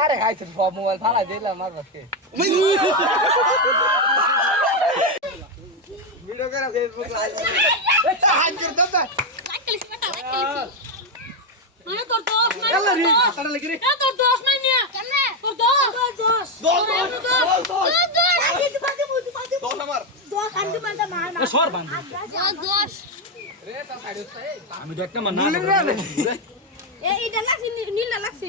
আরে খাইছেন সব মোবাইল ফালাই দিলাম আমার বাসকে ভিডিও করে ফেসবুক লাইভ হাত করে দাও দাও লাইক কলিস কাটা মানে তোর দোষ মানে তোর দোষ। আটা লাগি রে। এ তোর দোষ নাই নিয়া। কেমনে? তোর দোষ। তোর দোষ। দোষ, দোষ, দোষ, দোষ। আগে তো বাদে মুদি বাদে দোষ আমার। দোষ আন্ডু মানটা মার না সর বান্ধ তোর দোষ রে তার সাইড আমি দেখতে মান না এ এটা লাগছে নীল লাগছে?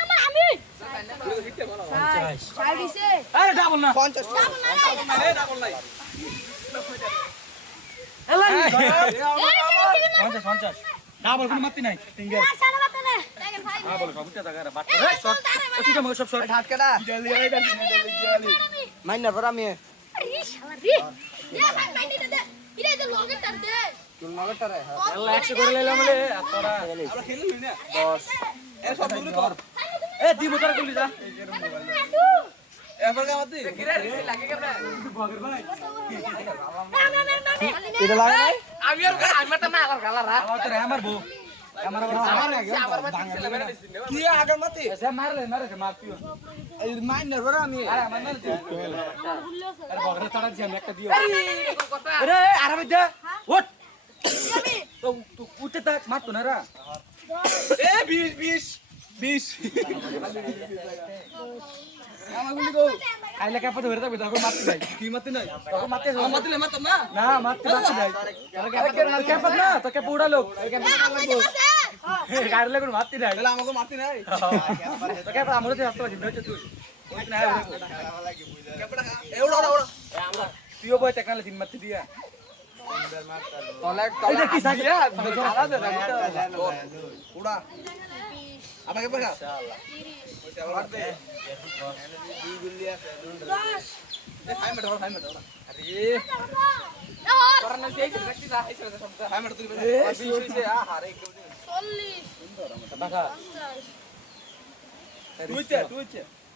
আরে ডাবল না 50 ডাবল না না এটা এ ডাবল নাই পঞ্চাশ পঞ্চাশ ডাবল কোন মাতি নাই সিঙ্গেল না সারা বাতা না দেখেন ভাই ডাবল কাবুটা জায়গা বাট রে সর তুই কেমন সব সর হাত কাটা জলদি আই দাও জলদি জলদি মাইনা পর আমি আরে শালা রে দে ভাই নাই দে দে ইরে দে লগে তার দে তুই নগরটা রে আল্লাহ একশো করে লাইলাম বলে আর তোরা আমরা খেলু না 10 এ সব দূরে কর এ দি মোটর গুলি যা। এবার কামাতি গিরা রিসি লাগে কেন এটা লাগে নাই আমি আর আমি তো না আর গালা রা। আমার তো রে আমার বউ আমার আমার আগে আমার মেরে কি আগে মাতি এসে মারলে মারে মারতিও এই মাইনা পর আমি। আরে আমার না আরে বগরে চড়া দিছি একটা দিও। আরে আরামে দে ওঠ। তো তুই উঠে থাক মারতো না রা। এ 20 20 20 আমার গুলি গো খাইলে কাপা ধরে থাকবে তখন মারতে কি মাতি নাই? তখন মারতে না? না মারতে মারতে নাই না তো গাড়ি মারতে তাহলে আমাকে মাতি নাই? তো আমরা তুই তুইও বই তিন মারতে দিয়া। আমাকে দেখা ফাইভ মিনিট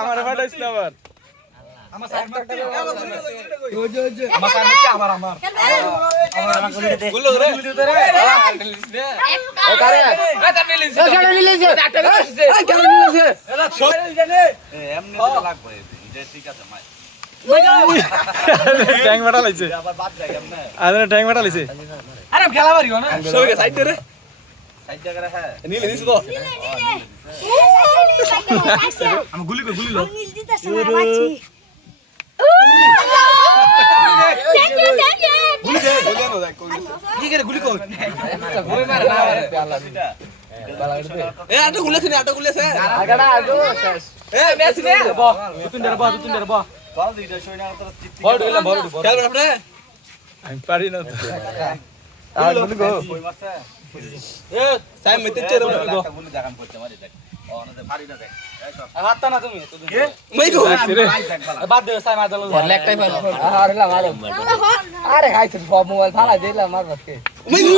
আমার বাটাইছ না আবার আমার আমার ঠিক আছে মাই ট্যাং মারা লাইছে আবার বাদ যায় কেমনে আদনে ট্যাং মারা লাইছে আরে খেলা মারিও না। সবকে সাইড দে রে। সাইড জায়গা হ্যাঁ। নীল নিছ তো। আমি গুলি কই গুলি লো কি করে গুলি কই ঘুরে মারে না এ আটা গুলেছে না আটা গুলেছে। আগাড়া আগো শেষ এ ম্যাচ নে ব দুতুন দের ব দুতুন দের আমি পারি না তো। আর এই সব। মোবাইল ফালাই দিলাম আমার বাসকে মই গো।